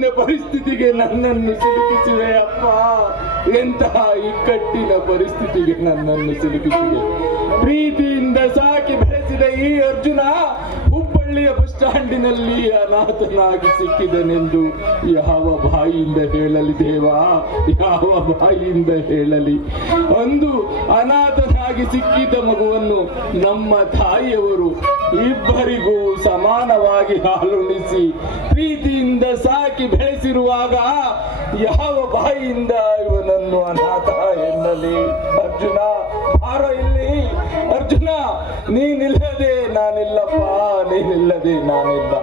ಇಕ್ಕಟ್ಟಿನ ಪರಿಸ್ಥಿತಿಗೆ ನನ್ನನ್ನು ಸಿಲುಕಿಸಿವೆ ಅಪ್ಪ. ಎಂತಹ ಇಕ್ಕಟ್ಟಿನ ಪರಿಸ್ಥಿತಿಗೆ ನನ್ನನ್ನು ಸಿಲುಕಿಸಿವೆ. ಪ್ರೀತಿಯಿಂದ ಸಾಕಿ ಬೆಳೆಸಿದ ಈ ಅರ್ಜುನ ಹುಬ್ಬಳ್ಳಿಯ ಬಸ್ ಸ್ಟ್ಯಾಂಡಿನಲ್ಲಿ ಅನಾಥನಾಗಿ ಸಿಕ್ಕಿದನೆಂದು ಯಾವ ಬಾಯಿಯಿಂದ ಹೇಳಲಿ ದೇವಾ, ಯಾವ ಬಾಯಿಯಿಂದ ಹೇಳಲಿ? ಅಂದು ಅನಾಥನಾಗಿ ಸಿಕ್ಕಿದ ಮಗುವನ್ನು ನಮ್ಮ ತಾಯಿಯವರು ಇಬ್ಬರಿಗೂ ಸಮಾನವಾಗಿ ಹಾಲುಣಿಸಿ ಪ್ರೀತಿಯಿಂದ ಸಾಕಿ ಬೆಳೆಸಿರುವಾಗ ಯಾವ ಬಾಯಿಯಿಂದ ಇವನನ್ನು ಅನಾಥ ಎನ್ನಲಿ? ಅರ್ಜುನ ಬಾರೋ ಇಲ್ಲಿ. ಅರ್ಜುನ, ನೀನಿಲ್ಲದೆ ನಾನಿಲ್ಲಪ್ಪ, ನೀನಿಲ್ಲದೆ ನಾನಿಲ್ಲ.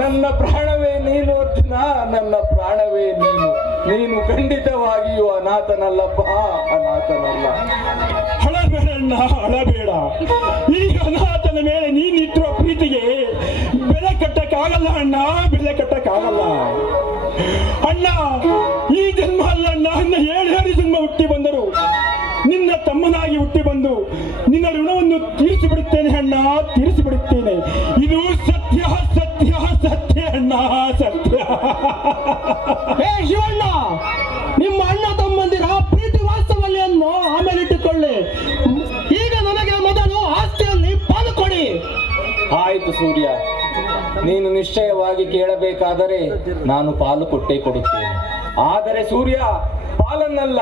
ನನ್ನ ಪ್ರಾಣವೇ ನೀನು ಅರ್ಜುನ, ನನ್ನ ಪ್ರಾಣವೇ ನೀನು. ನೀನು ಖಂಡಿತವಾಗಿಯೂ ಅನಾಥನಲ್ಲಪ್ಪ, ಅನಾಥನಲ್ಲ. ಹಳಬೇಡಣ್ಣ, ಹಳಬೇಡ. ಈಗ ಅನಾಥನ ಮೇಲೆ ನೀನಿಟ್ಟಿರುವ ಪ್ರೀತಿಗೆ ಬೆಲೆ ಕಟ್ಟಕ್ಕಾಗಲ್ಲ ಅಣ್ಣ, ಬೆಲೆ ಕಟ್ಟಕ್ಕಾಗಲ್ಲ ಅಣ್ಣ. ಈ ಜನ್ಮ ಅಲ್ಲ ಅಣ್ಣ, ಅನ್ನ 7 ಜನ್ಮ ಹುಟ್ಟಿ ಬಂದರು ನಿನ್ನ ತಮ್ಮನಾಗಿ ಹುಟ್ಟಿ ಬಂದು ನಿನ್ನ ಋಣವನ್ನು ತೀರಿಸಿಬಿಡುತ್ತೇನೆ ಅಣ್ಣ, ತೀರಿಸಿಬಿಡುತ್ತೇನೆ. ಇದು ಸತ್ಯ, ಸತ್ಯ, ಸತ್ಯ ಅಣ್ಣ, ಸತ್ಯ. ಹೇ ಶಿವಣ್ಣ, ನಿಮ್ಮ ಅಣ್ಣ ತಮ್ಮಂದಿರ ಪ್ರೀತಿ ವಾಸ್ತವಲ್ಯನ್ನು ಆಮೇಲೆ ಇಟ್ಟುಕೊಳ್ಳಿ. ಈಗ ನನಗೆ ಮೊದಲು ಆಸ್ತಿಯಲ್ಲಿ ಪಾಲು ಕೊಡಿ. ಆಯಿತು ಸೂರ್ಯ, ನೀನು ನಿಶ್ಚಯವಾಗಿ ಕೇಳಬೇಕಾದರೆ ನಾನು ಪಾಲು ಕೊಟ್ಟೇ ಕೊಡುತ್ತೇನೆ. ಆದರೆ ಸೂರ್ಯ, ಪಾಲನ್ನಲ್ಲ,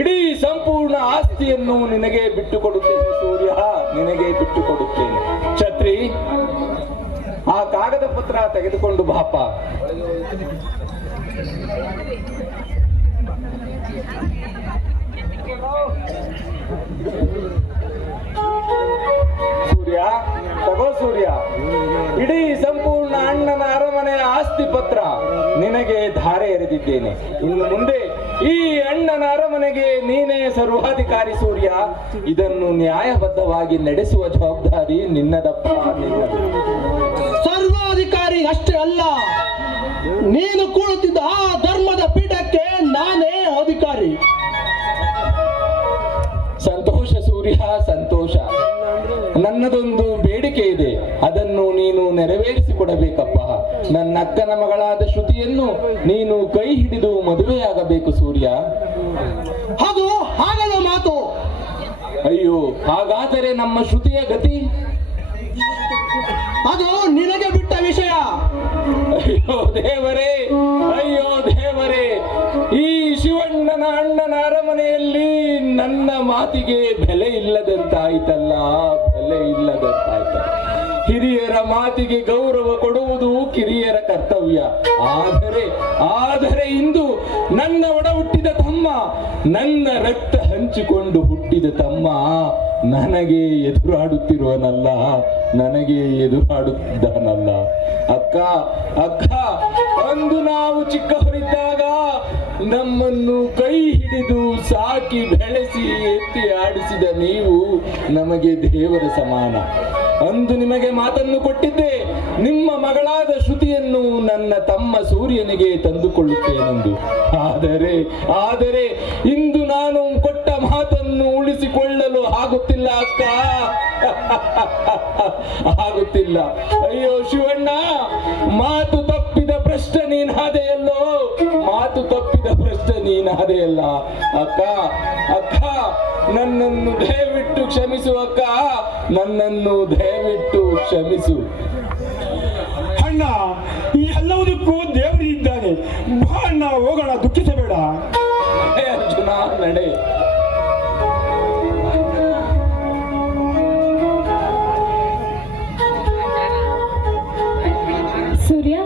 ಇಡೀ ಸಂಪೂರ್ಣ ಆಸ್ತಿಯನ್ನು ನಿನಗೆ ಬಿಟ್ಟು ಕೊಡುತ್ತೇನೆ ಸೂರ್ಯ, ನಿನಗೆ ಬಿಟ್ಟು ಕೊಡುತ್ತೇನೆ. ಛತ್ರಿ, ಆ ಕಾಗದ ಪತ್ರ ತೆಗೆದುಕೊಂಡು ಬಾಪ. ಸೂರ್ಯ, ತಗೋ ಸೂರ್ಯ, ಇಡೀ ಸಂಪೂರ್ಣ ಅಣ್ಣನ ಅರಮನೆಯ ಆಸ್ತಿ ಪತ್ರ ನಿನಗೆ ಧಾರೆ ಎರೆದಿದ್ದೇನೆ. ಇನ್ನು ಮುಂದೆ ಈ ಅಣ್ಣನ ಅರಮನೆಗೆ ನೀನೇ ಸರ್ವಾಧಿಕಾರಿ ಸೂರ್ಯ. ಇದನ್ನು ನ್ಯಾಯಬದ್ಧವಾಗಿ ನಡೆಸುವ ಜವಾಬ್ದಾರಿ ನಿನ್ನದಪ್ಪ, ನಿನ್ನದು. ಸರ್ವಾಧಿಕಾರಿ ಅಷ್ಟೇ ಅಲ್ಲ, ನೀನು ಕೂಳುತ್ತಿದ್ದ ಆ ಧರ್ಮದ ಪೀಠಕ್ಕೆ ನಾನೇ ಅಧಿಕಾರಿ. ಸಂತೋಷ ಸೂರ್ಯ, ಸಂತೋಷ. ನನ್ನದೊಂದು ಬೇಡಿಕೆ ಇದೆ, ಅದನ್ನು ನೀನು ನೆರವೇರಿಸಿಕೊಡಬೇಕಪ್ಪ. ನನ್ನ ಅಕ್ಕನ ಮಗಳಾದ ಶ್ರುತಿಯನ್ನು ನೀನು ಕೈ ಹಿಡಿದು ಮದುವೆಯಾಗಬೇಕು ಸೂರ್ಯ. ಅದು ಹಾಗದ ಮಾತು. ಅಯ್ಯೋ, ಹಾಗಾದರೆ ನಮ್ಮ ಶ್ರುತಿಯ ಗತಿ? ಅದು ನಿನಗೆ ಬಿಟ್ಟ ವಿಷಯ. ಅಯ್ಯೋ ದೇವರೇ, ಅಯ್ಯೋ ದೇವರೇ, ಈ ಶಿವಣ್ಣನ ಅಣ್ಣನ ಅರಮನೆಯಲ್ಲಿ ನನ್ನ ಮಾತಿಗೆ ಬೆಲೆ ಇಲ್ಲದಂತಾಯ್ತಲ್ಲ, ಬೆಲೆ ಇಲ್ಲದಂತಾಯ್ತಲ್ಲ. ಹಿರಿಯರ ಮಾತಿಗೆ ಗೌರವ ಕೊಡುವುದು ಕಿರಿಯರ ಕರ್ತವ್ಯ. ಆದರೆ ಇಂದು ನನ್ನ ಒಡ ಹುಟ್ಟಿದ ತಮ್ಮ, ನನ್ನ ರಕ್ತ ಹಂಚಿಕೊಂಡು ಹುಟ್ಟಿದ ತಮ್ಮ ನನಗೆ ಎದುರಾಡುತ್ತಿರುವನಲ್ಲ, ನನಗೆ ಎದುರಾಡುತ್ತಿದ್ದಾನಲ್ಲ. ಅಕ್ಕ, ಅಕ್ಕ, ಅಂದು ನಾವು ಚಿಕ್ಕವರಿದ್ದಾಗ ನಮ್ಮನ್ನು ಕೈ ಹಿಡಿದು ಸಾಕಿ ಬೆಳೆಸಿ ಎತ್ತಿ ಆಡಿಸಿದ ನೀವು ನಮಗೆ ದೇವರ ಸಮಾನ. ಅಂದು ನಿಮಗೆ ಮಾತನ್ನು ಕೊಟ್ಟಿದ್ದೆ, ನಿಮ್ಮ ಮಗಳಾದ ಶ್ರುತಿಯನ್ನು ನನ್ನ ತಮ್ಮ ಸೂರ್ಯನಿಗೆ ತಂದುಕೊಳ್ಳುತ್ತೇನೆಂದು. ಆದರೆ ಇಂದು ನಾನು ಕೊಟ್ಟ ಮಾತನ್ನು ಉಳಿಸಿಕೊಳ್ಳಲು ಆಗುತ್ತಿಲ್ಲ ಅಕ್ಕ, ಆಗುತ್ತಿಲ್ಲ. ಅಯ್ಯೋ ಶಿವಣ್ಣ, ಮಾತು ತಪ್ಪಿದ ಭ್ರಷ್ಟ ನೀನಾದೆಯಲ್ಲೋ, ಮಾತು ತಪ್ಪಿದ ಭ್ರಷ್ಟ ನೀನಾದೆಯಲ್ಲ. ಅಕ್ಕ, ಅಕ್ಕ, ನನ್ನನ್ನು ದಯವಿಟ್ಟು ಕ್ಷಮಿಸು ಅಕ್ಕ, ನನ್ನನ್ನು ದಯವಿಟ್ಟು ಕ್ಷಮಿಸು. ಅಣ್ಣ, ಈ ಎಲ್ಲವುದಕ್ಕೂ ದೇವರು ಇದ್ದಾನೆ. ಬಾ ಅಣ್ಣ, ಹೋಗೋಣ, ದುಃಖಿಸಬೇಡ. ಅರ್ಜುನ, ನಡೆ. ಸೂರ್ಯ,